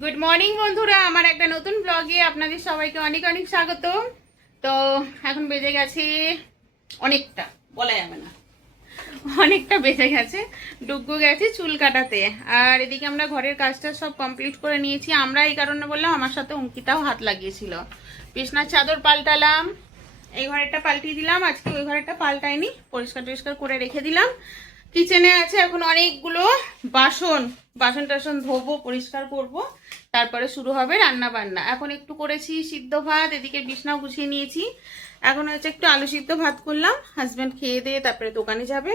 Good morning বন্ধুরা, আমার একটা নতুন ব্লগে আপনাদের সবাইকে অনেক অনেক স্বাগত। তো এখন বেজে গেছে অনেকটা, বলা যাবে না, অনেকটা বেজে গেছে। ডুগ্গু গেছে চুল কাটাতে, আর এদিকে আমরা ঘরের কাজটা সব কমপ্লিট করে নিয়েছি। আমরা এই কারণে বললাম, আমার সাথে অঙ্কিতাও হাত লাগিয়েছিল। বিছনার চাদর পাল্টালাম, এই ঘরেরটা পাল্টিয়ে দিলাম, আজকে ওই ঘরেরটা পাল্টাইনি, পরিষ্কার টরিষ্কার করে রেখে দিলাম। কিচেনে আছে এখন অনেকগুলো বাসন, বাসন টাসন ধোবো, পরিষ্কার করব, তারপরে শুরু হবে রান্না বান্না। এখন একটু করেছি সিদ্ধ ভাত, এদিকে বিছনাও গুছিয়ে নিয়েছি। এখন হচ্ছে একটু আলু সিদ্ধ ভাত করলাম, হাজব্যান্ড খেয়ে দিয়ে তারপরে দোকানে যাবে।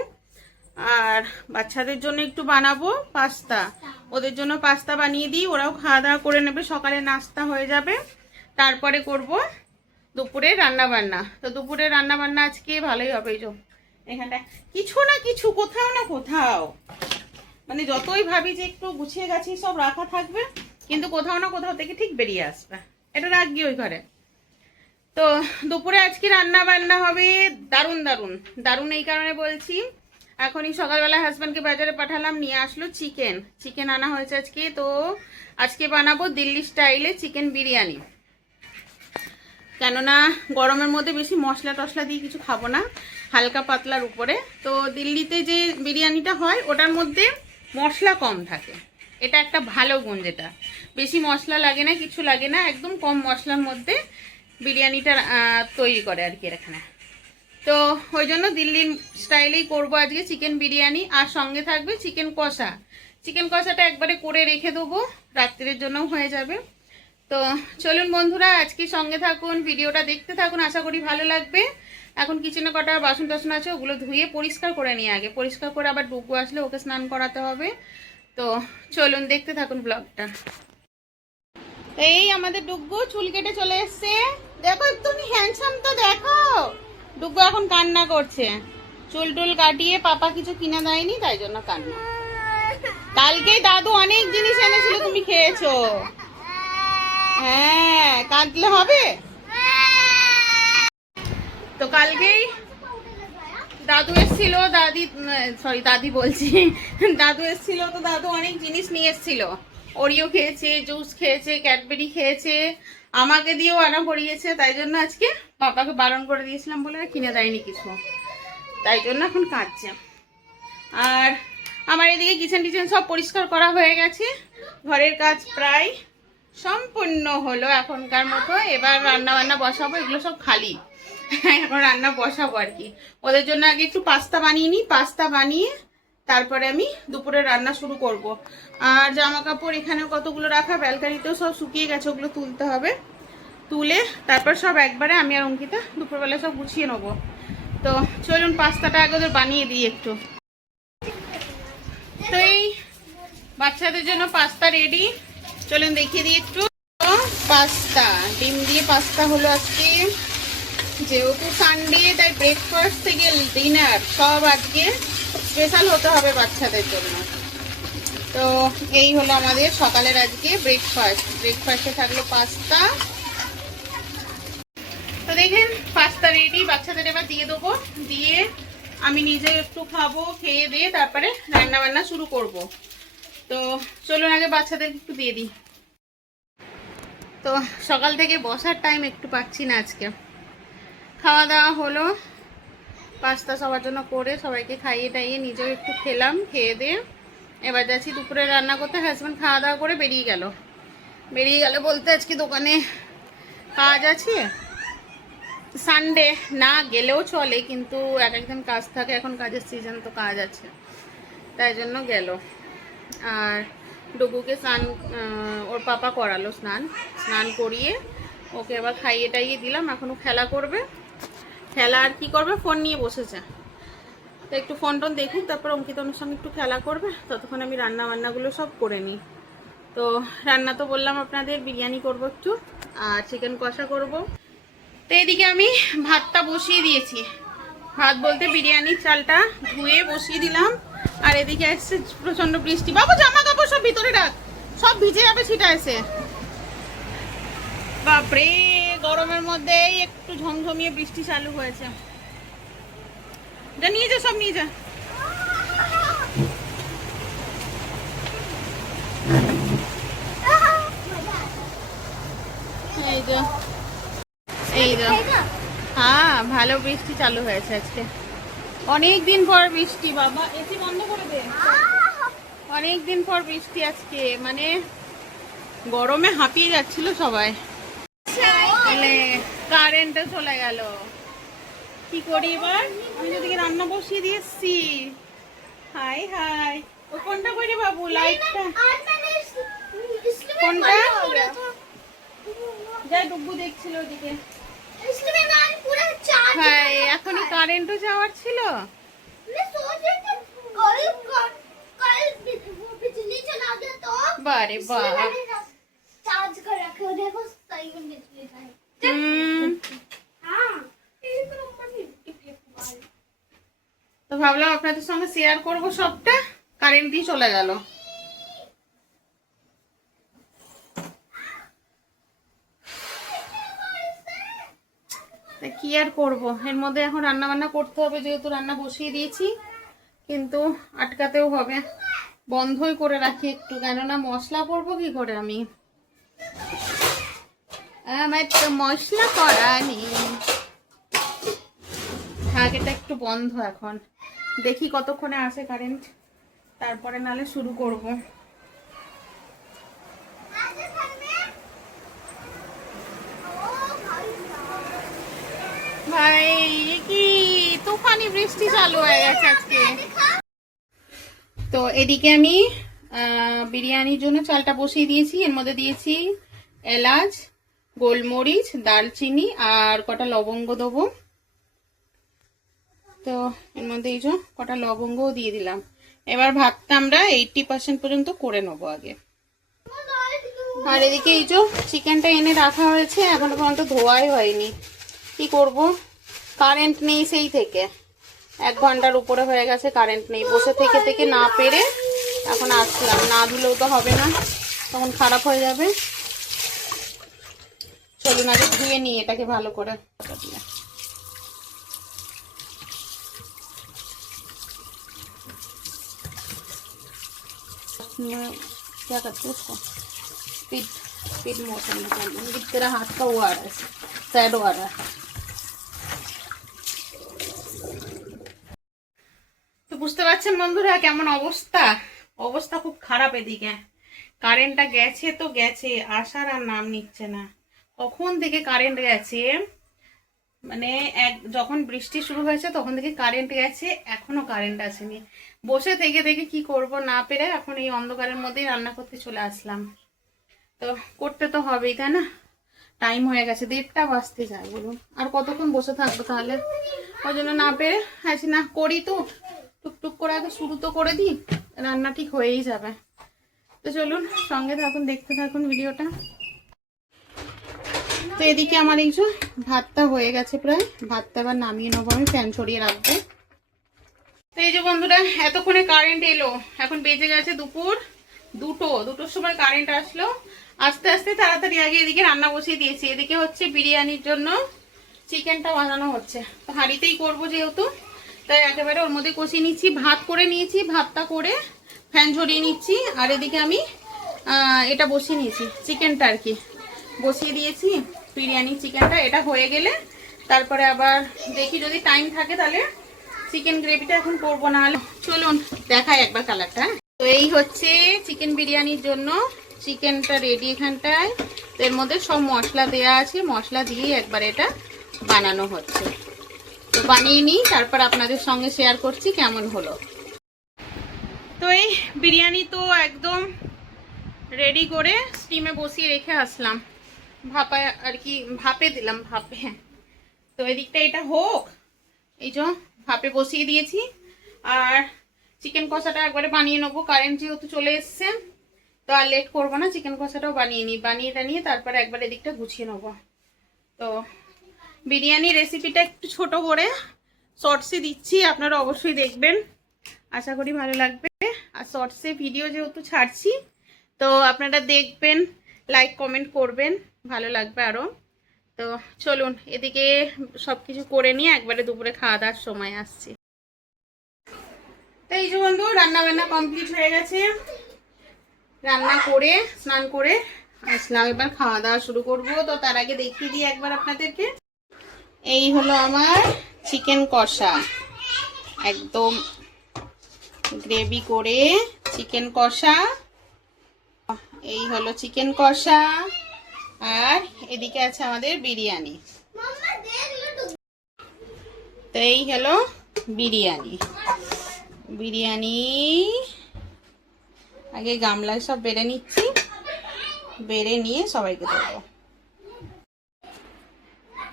আর বাচ্চাদের জন্য একটু বানাবো পাস্তা, ওদের জন্য পাস্তা বানিয়ে দিই, ওরাও খাওয়া দাওয়া করে নেবে, সকালে নাস্তা হয়ে যাবে। তারপরে করব দুপুরে রান্না বান্না। তো দুপুরে রান্না বান্না আজকে ভালোই হবে। এই যে এখানটা কিছু না কিছু, কোথাও না কোথাও, মানে যতই ভাবি যে একটু গুছিয়ে গাছি সব রাখা থাকবে, কিন্তু কোথাও না কোথাও থেকে ঠিক বেরিয়ে আসবে। এটা রাখবি ওই ঘরে। তো দুপুরে আজকে রান্না বান্না হবে দারুণ দারুণ দারুণ। এই কারণে বলছি, এখনই সকালবেলা হাজব্যান্ডকে বাজারে পাঠালাম, নিয়ে আসলো চিকেন আনা হয়েছে আজকে। তো আজকে বানাবো দিল্লি স্টাইলে চিকেন বিরিয়ানি, কেননা গরমের মধ্যে বেশি মশলা টশলা দিয়ে কিছু খাবো না, হালকা পাতলার উপরে। তো দিল্লিতে যে বিরিয়ানিটা হয় ওটার মধ্যে মশলা কম থাকে, এটা একটা ভালো গুণ, যেটা বেশি মশলা লাগে না, কিছু লাগে না, একদম কম মশলার মধ্যে বিরিয়ানিটা তৈরি করে আর কি এখানে। তো ওই জন্য দিল্লির স্টাইলেই করবো আজকে চিকেন বিরিয়ানি, আর সঙ্গে থাকবে চিকেন কষা। চিকেন কষাটা একবারে করে রেখে দেবো, রাত্রের জন্যও হয়ে যাবে। তো চলুন বন্ধুরা, আজকে সঙ্গে থাকুন, ভিডিওটা দেখতে থাকুন, আশা করি ভালো লাগবে। এখন কিচেনে কটা বাসন টাসন আছে, ওগুলো ধুয়ে পরিষ্কার করে নিয়ে আগে, পরিষ্কার করে আবার ডুগু আসলে ওকে স্নান করাতে হবে। তো চলুন দেখতে থাকুন ব্লগটা। এই আমাদের ডুগু চুল কেটে চলে এসছে, দেখো একটুখানি হ্যান্ডসাম তো দেখো। ডুগু এখন কান্না করছে, চুল টুল কাটিয়ে পাপা কিছু কিনে দেয়নি, তাই জন্য কান্না। কালকেই দাদু অনেক জিনিস এনেছিল, তুমি খেয়েছো। হ্যাঁ, কাঁদলে হবে। তো কালকেই দাদু এসেছিল, দাদি বলছি, দাদু এসেছিল। তো দাদু অনেক জিনিস নিয়ে এসেছিল, ওরিও খেয়েছে, জুস খেয়েছে, ক্যাডবেরি খেয়েছে, আমাকে দিয়েও আনা করিয়েছে। তাই জন্য আজকে পাপাকে বারণ করে দিয়েছিলাম বলে কিনে দেয়নি কিছু, তাই জন্য এখন কাঁদছে। আর আমার এদিকে কিচেন টিচেন সব পরিষ্কার করা হয়ে গেছে, ঘরের কাজ প্রায় সম্পূর্ণ হলো এখনকার মতো। এবার রান্না বান্না বসাবো, এগুলো সব খালি, এখন রান্না বসাবো আর কি। ওদের জন্য আগে একটু পাস্তা বানিয়ে নিই, পাস্তা বানিয়ে তারপরে আমি দুপুরে রান্না শুরু করব। আর জামা কাপড় এখানেও কতগুলো রাখা, ব্যালকানিতেও সব শুকিয়ে গেছে, ওগুলো তুলতে হবে। তুলে তারপর সব একবারে আমি আর অঙ্কিতা দুপুরবেলা সব গুছিয়ে নেবো। তো চলুন পাস্তাটা আগে ওদের বানিয়ে দিই একটু। তো এই বাচ্চাদের জন্য পাস্তা রেডি, চলুন দেখিয়ে দিই একটু। পাস্তা, ডিম দিয়ে পাস্তা হলো আজকে, যেহেতু সানডে তাই ব্রেকফাস্ট থেকে ডিনার সব আজকে স্পেশাল হতে হবে বাচ্চাদের জন্য। তো এই হলো আমাদের সকালের আজকে ব্রেকফাস্টে থাকলো পাস্তা। তো দেখেন পাস্তা রেডি, বাচ্চাদের এবার দিয়ে দেবো, দিয়ে আমি নিজে একটু খাবো, খেয়ে দিয়ে তারপরে রান্না বান্না শুরু করব। তো চলুন আগে বাচ্চাদের একটু দিয়ে দিই। তো সকাল থেকে বসার টাইম একটু পাচ্ছি না আজকে। খাওয়া দাওয়া হলো, পাস্তা সবার জন্য করে সবাইকে খাইয়ে টাইয়ে নিজেও একটু খেলাম, খেয়ে দিয়ে এবার যাচ্ছি দুপুরে রান্না করতে। হাজব্যান্ড খাওয়া দাওয়া করে বেরিয়ে গেল বলতে আজকে দোকানে কাজ আছে। সানডে না গেলেও চলে, কিন্তু এক একদিন কাজ থাকে, এখন কাজের সিজন, তো কাজ আছে, তাই জন্য গেল। আর ডুগুকে ওর পাপা করালো স্নান করিয়ে ওকে এবার খাইয়ে টাইয়ে দিলাম। এখনও খেলা করবে, খেলা আর কি করবে, ফোন নিয়ে বসেছে। তো একটু ফোন টোন দেখুক, তারপর অঙ্কিতনের সঙ্গে একটু খেলা করবে, ততক্ষণ আমি রান্না বান্নাগুলো সব করে নিই। তো রান্না তো বললাম আপনাদের, বিরিয়ানি করব একটু, আর চিকেন কষা করব। তো এদিকে আমি ভাতটা বসিয়ে দিয়েছি, ভাত বলতে বিরিয়ানির চালটা ধুয়ে বসিয়ে দিলাম। আর এদিকে এসছে প্রচন্ড বৃষ্টি। বাবু জামা কাপড় সব ভিতরে রাখ, সব ভিজে যাবে ছিটা এসে। বাপরে, গরমের মধ্যে একটু ঝমঝমিয়ে বৃষ্টি চালু হয়েছে। যা নিয়ে যা, সব নিয়ে যা। ভালো বৃষ্টি চালু হয়েছে আজকে। অনেক দিন পর বৃষ্টি। বাবা এসি বন্ধ করে দে। অনেক দিন পর বৃষ্টি আজকে, মানে গরমে হাঁপিয়ে যাচ্ছিল সবাই। কারেন্টও চলে গেল, কি করি এবার? আমি যদি রান্না বসিয়ে দিয়ে এসছি। হাই হাই, ও কোনটা করে বাবু? লাইটটা কোনটা? যাই ডুবু দেখছিল ওদিকে। হ্যাঁ এখনই কারেন্টও যাওয়ার ছিল। বারে বাহ, তো ভাবলাম আপনাদের সঙ্গে শেয়ার করব সবটা। কারেন্ট দিয়ে চলে গেল। কি আর করব, এর মধ্যে এখন রান্না বান্না করতে হবে, যেহেতু রান্না বসিয়ে দিয়েছি। কিন্তু আটকাতেও হবে, বন্ধই করে রাখি একটু, কেননা মশলা করবো কি করে আমি? আমার তো মশলা করা নেই। এটা একটু বন্ধ এখন, দেখি কতক্ষণে আসে কারেন্ট, তারপরে নালে শুরু করব। ভাই কি তুফানি বৃষ্টি চালু হয়ে গেছে আজকে। তো এদিকে আমি বিরিয়ানির জন্য চালটা বসিয়ে দিয়েছি। এর মধ্যে দিয়েছি এলাচ, গোলমরিচ, দারচিনি আর কটা লবঙ্গ দেবো। তো এর মধ্যে এই যে কটা লবঙ্গও দিয়ে দিলাম। এবার ভাতটা আমরা 80% পর্যন্ত করে নেবো আগে। আর এদিকে এই যে চিকেনটা এনে রাখা হয়েছে, এখনো পর্যন্ত ধোয়াই হয়নি। কি করব, কারেন্ট নেই সেই থেকে 1 ঘন্টার উপরে হয়ে গেছে কারেন্ট নেই। বসে থেকে থেকে না পেরে এখন আসলাম। না ধুলেও তো হবে না, তখন খারাপ হয়ে যাবে। চলুন আগে ধুয়ে নিই এটাকে ভালো করে। क्या करते हैं उसको, स्पीड स्पीड मोशन निकालने। तेरा हाथ का वो आ रहा है, सैड आ रहा है। তো বুঝতে পারছেন বন্ধুরা কেমন অবস্থা? অবস্থা খুব খারাপ। এদিকে কারেন্টটা গেছে তো গেছে, আসার আর নাম নিচ্ছে না। কখন থেকে কারেন্ট গেছে, মানে যখন বৃষ্টি শুরু হয়েছে তখন থেকে কারেন্ট গেছে, এখনো কারেন্ট আসেনি। বসে থেকে থেকে কি করব না পেরে এখন এই অন্ধকারের মধ্যেই রান্না করতে চলে আসলাম। তো করতে তো হবেই, তাই না? টাইম হয়ে গেছে, 1:30 বাজতে যায়। বলুন আর কতক্ষণ বসে থাকবো তাহলে? ওই জন্য না পেরে আছি না করি, তো টুকটুক করে আগে শুরু তো করে দিই, রান্না ঠিক হয়েই যাবে। তো চলুন সঙ্গে থাকুন, দেখতে থাকুন ভিডিওটা। তো এদিকে আমার এই যে ভাতটা হয়ে গেছে প্রায়, ভাতটা আবার নামিয়ে নেবো, আমি ফ্যান ছড়িয়ে রাখবো। তো এই যে বন্ধুরা এতক্ষণে কারেন্ট এলো, এখন বেজে গেছে দুপুর 2টোর সময় কারেন্ট আসলো। আস্তে আস্তে তাড়াতাড়ি আগে এদিকে রান্না বসিয়ে দিয়েছি। এদিকে হচ্ছে বিরিয়ানির জন্য চিকেনটা বানানো হচ্ছে, তো হাঁড়িতেই করবো যেহেতু, তাই একেবারে ওর মধ্যে কষিয়ে নিচ্ছি। ভাত করে নিয়েছি, ভাতটা করে ফ্যান ঝরিয়ে নিচ্ছি। আর এদিকে আমি এটা বসিয়ে নিয়েছি, চিকেনটা আর কি বসিয়ে দিয়েছি, বিরিয়ানি চিকেনটা। এটা হয়ে গেলে তারপরে আবার দেখি যদি টাইম থাকে তাহলে চিকেন গ্রেভিটা এখন করবো, না হলে। চলুন দেখাই একবার কালারটা। তো এই হচ্ছে চিকেন বিরিয়ানির জন্য চিকেনটা রেডি এখানটায়। এর মধ্যে সব মশলা দেয়া আছে, মশলা দিয়ে একবার এটা বানানো হচ্ছে। তো বানিয়ে নিই, তারপর আপনাদের সঙ্গে শেয়ার করছি কেমন হলো। তো এই বিরিয়ানি তো একদম রেডি করে স্টিমে বসিয়ে রেখে আসলাম, ভাপায় আর কি, ভাপে দিলাম, ভাপে। তো এদিকটা এটা হোক, এই যে ভাপে বসিয়ে দিয়েছি। আর চিকেন কষাটা একবারে বানিয়ে নেবো, কারেন্ট যেহেতু চলে এসছে, তো আর লেট করবো না, চিকেন কষাটাও বানিয়ে নিই। বানিয়ে টানিয়ে তারপরে একবার এদিকটা গুছিয়ে নেবো। তো বিরিয়ানি রেসিপিটা একটু ছোট করে শর্টসে দিচ্ছি, আপনারা অবশ্যই দেখবেন, আশা করি ভালো লাগবে। আর শর্টসে ভিডিও যেহেতু ছাড়ছি, তো আপনারা দেখবেন, লাইক কমেন্ট করবেন, ভালো লাগবে আরও। তো চলুন এদিকে সব কিছু করে নিয়ে একবারে দুপুরে খাওয়া দাওয়ার সময় আসছি। তো এই যে বন্ধু রান্না বান্না কমপ্লিট হয়ে গেছে, রান্না করে স্নান করে আসলাম, এবার খাওয়া দাওয়া শুরু করব। তো তার আগে দেখিয়ে দিই একবার আপনাদেরকে। এই হলো আমার চিকেন কষা, একদম গ্রেভি করে চিকেন কষা। এই হলো চিকেন কষা, আর এদিকে আছে আমাদের বিরিয়ানি। তো এই হলো বিরিয়ানি। বিরিয়ানি আগে গামলায় সব বেড়ে নিচ্ছি, বেড়ে নিয়ে সবাইকে দেবো।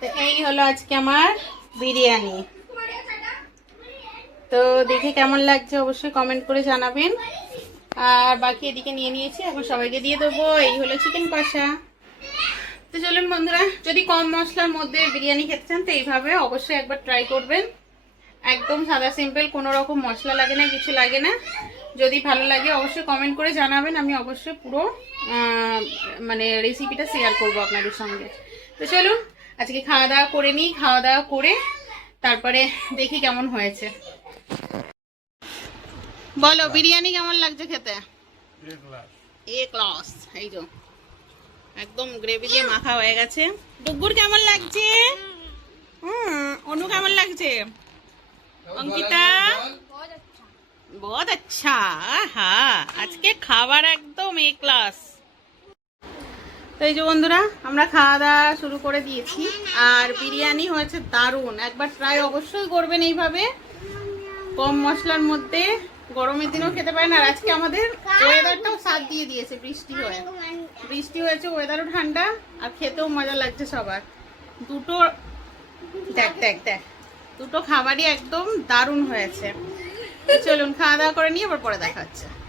তো এই হলো আজকে আমার বিরিয়ানি। তো দেখে কেমন লাগছে অবশ্যই কমেন্ট করে জানাবেন। আর বাকি এদিকে নিয়ে নিয়েছি, এখন সবাইকে দিয়ে দেবো। এই হলো চিকেন কষা। তো চলুন বন্ধুরা, যদি কম মশলার মধ্যে বিরিয়ানি খেতে চান তো এইভাবে অবশ্যই একবার ট্রাই করবেন। একদম সাদা সিম্পল, কোনো রকম মশলা লাগে না, কিছু লাগে না। যদি ভালো লাগে অবশ্যই কমেন্ট করে জানাবেন, আমি অবশ্যই পুরো মানে রেসিপিটা শেয়ার করব আপনাদের সঙ্গে। তো চলুন আজকে খাওয়া দাওয়া করে নিই, খাওয়া দাওয়া করে তারপরে দেখি কেমন হয়েছে। বলো বিরিয়ানি কেমন লাগছে খেতে? এ ক্লাস। এই যে একদম গ্রেভি দিয়ে মাখা হয়ে গেছে। ডুগুর কেমন লাগছে? অনু কেমন লাগছে? অঙ্কিতা বহুত আচ্ছা। হ্যাঁ আজকে খাবার একদম এ ক্লাস। তো এই যে বন্ধুরা, আমরা খাওয়া দাওয়া শুরু করে দিয়েছি, আর বিরিয়ানি হয়েছে দারুণ। একবার ট্রাই অবশ্যই করবেন এইভাবে, কম মশলার মধ্যে। গরমের দিনেও খেতে পারেন। আর আজকে আমাদের ওয়েদারটাও সাথ দিয়ে দিয়েছে, বৃষ্টি হয়েছে, ওয়েদারও ঠান্ডা, আর খেতেও মজা লাগছে সবার। দুটো দেখ দেখ দেখ দুটো খাবারই একদম দারুণ হয়েছে। চলুন খাওয়া দাওয়া করে নিয়ে আবার পরে দেখা হচ্ছে।